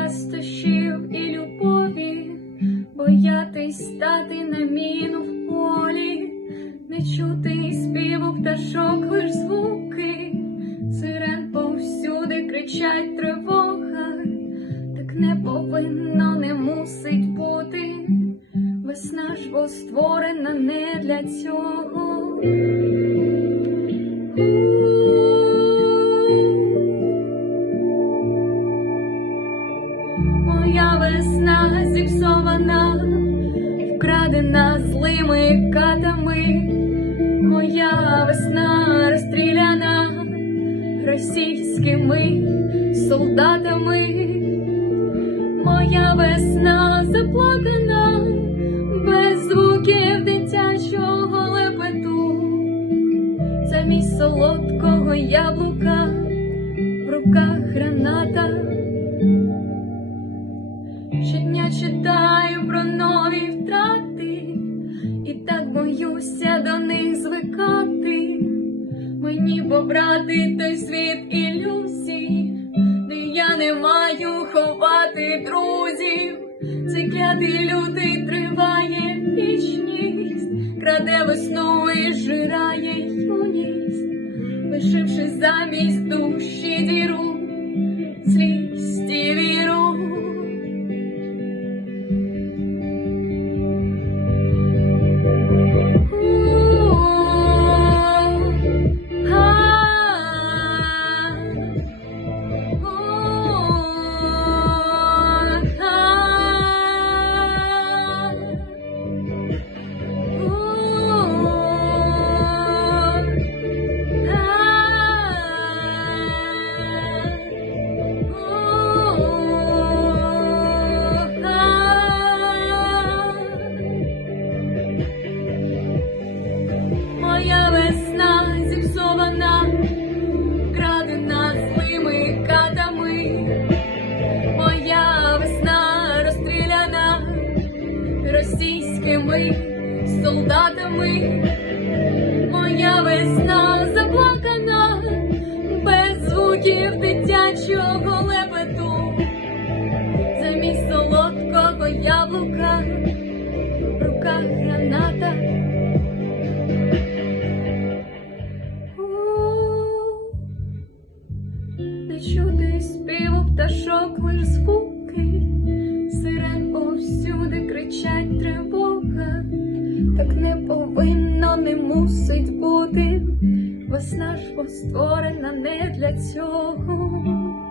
ластощів і любові, боятись стати на міну в полі, не чути співу пташок, лиш звуки, сирен повсюди кричать тривога, так не повинно не мусить бути, весна ж бо створена не для цього. Вкрадена злими катами, моя весна розстріляна російськими солдатами, моя весна заплакана, без звуків дитячого лепету, замість солодкого яблука Побрати той світ ілюзій, де я не маю ховати друзів. Цей клятий лютий триває вічність, краде весну і жирає юність, лишивши замість душі російськими солдатами, моя весна заплакана, без звуків дитячого лепету, замість солодкого яблука в руках граната. Не співу пташок, лиш звуки, сирен повсюди кричать тривога, так не повинно, не мусить бути, весна ж бо створена не для цього.